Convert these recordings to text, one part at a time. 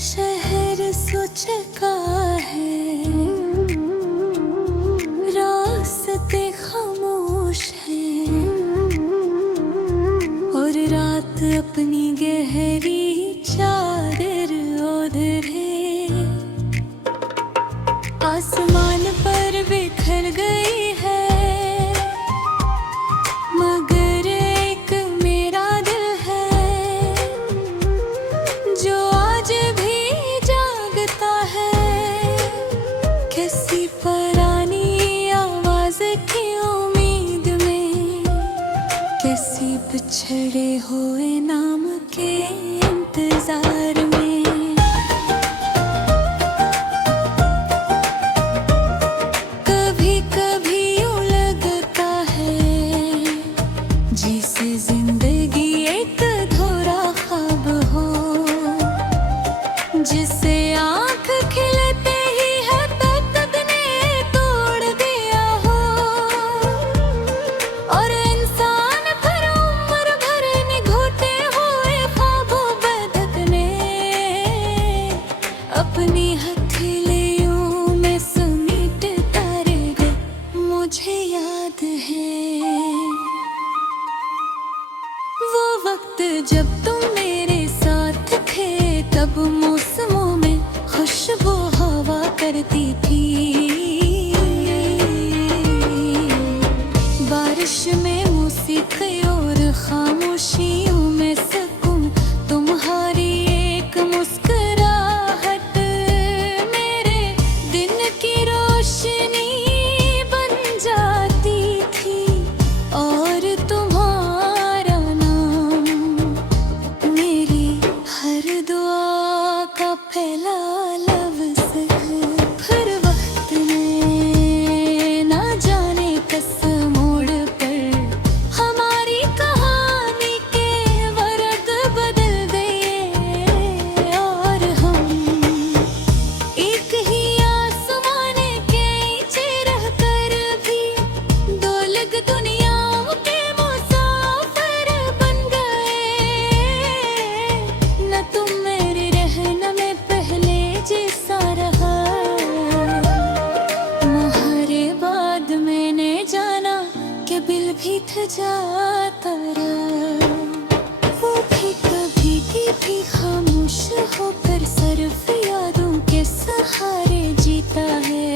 शहर सोच का है, रास्ते खामोश हैं और रात अपनी गहरी चादर ओढ़े है। आसमान पर बिखर गई है, मगर एक मेरा दिल है जो आज भी जागता है। किसी पुरानी आवाज की उम्मीद में, किसी बिछड़े हुए नाम के इंतजार में। जिसे जिंदगी एक अधूरा ख्वाब हो, जिसे आंख खिलते ही है दर्द ने तोड़ दिया हो, और इंसान फिर उम्र भर निगोटे हुए ख्वाबों बदकने अपनी हथेलियों में समेटता रह गए। मुझे याद है वो वक्त जब तुम मेरे साथ थे, तब मौसमों में खुशबू हवा करती थी। बारिश में मौसीकी और खामोशियों में सुकून, तुम्हारी एक मुस्कुराहट मेरे दिन की रोशनी बन जाती थी। और तुम्हारा का पहला लफ्ज़ हर वक्त में ना जाने किस मोड़ पर हमारी कहानी के वर्ग बदल गए। और हम एक ही आसमान के नीचे रहकर भी दो अलग दुनियाओं के मुसाफिर बन गए। न तुम जैसा रहा, मुहारे बाद मैंने जाना कि बिल भी था जाता रहा। वो भी कभी खामोश होकर सिर्फ यादों के सहारे जीता है।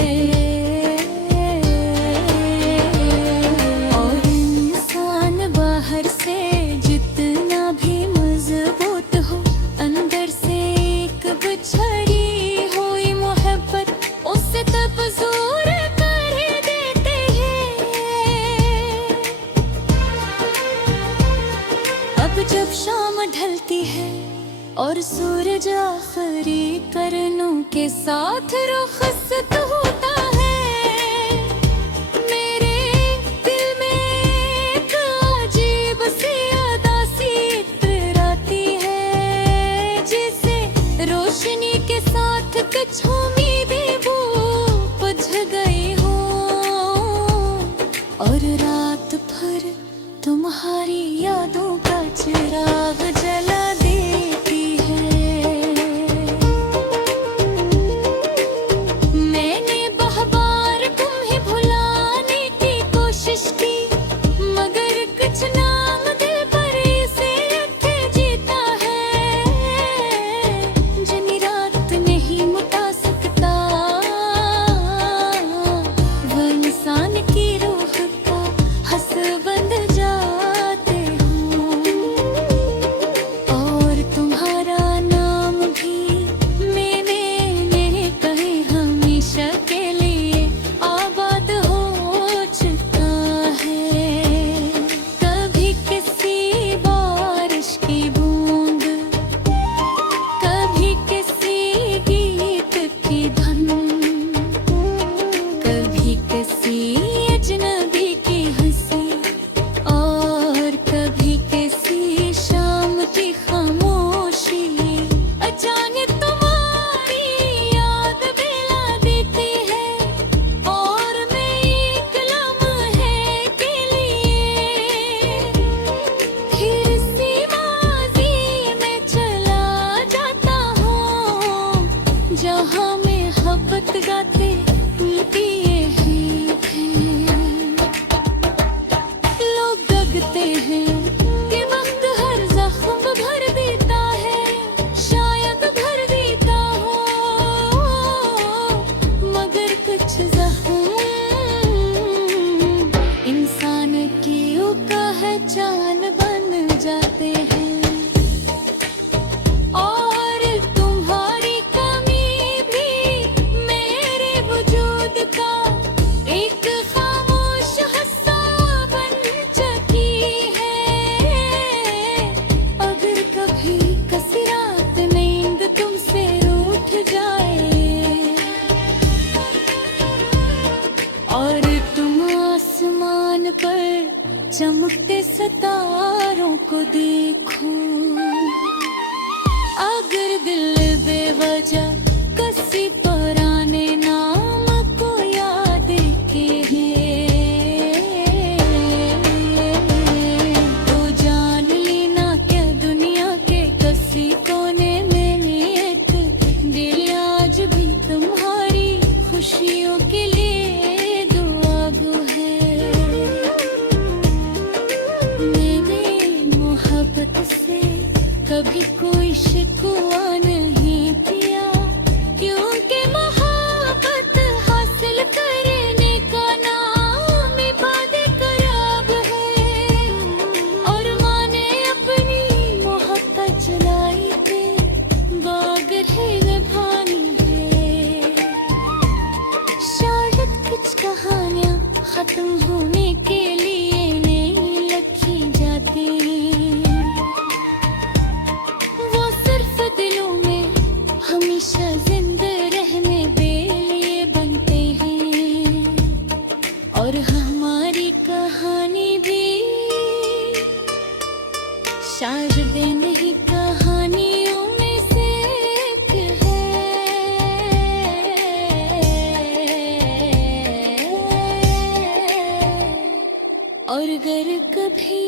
और इंसान बाहर से जितना भी मजबूत हो, अंदर से एक बिछड़ी तब जोर कर देते हैं। अब जब शाम ढलती है और सूरज आखिरी किरणों के साथ रुखसत होता है, मेरे दिल में एक अजीब सी उदासी इतराती है, जिसे रोशनी के साथ कुछ उम्मीदें गई हो। और रात भर तुम्हारी यादों का चिराग जला देती है। मैंने और तुम आसमान पर चमकते सितारों को देखो। अगर दिल बेवजह किसी पुराने नाम को याद के तो जान लेना क्या दुनिया के किसी कोने में एक दिल आज भी तुम्हारी खुशियों के लिए दुआ गो है। मैंने मोहब्बत से कभी कोई शिकवा नहीं किया, क्योंकि मोहब्बत हासिल करने का नाम इबादत कराब है। और माने अपनी मोहब्बत चलाई पे बागर है निभानी है। शायद कुछ कहानियाँ खत्म होने के लिए नहीं लिखी जाती, वो सिर्फ दिलों में हमेशा जिंदा रहने के लिए बनते हैं। और हमारी कहानी भी शायद नहीं कहानियों में से एक है। और अगर कभी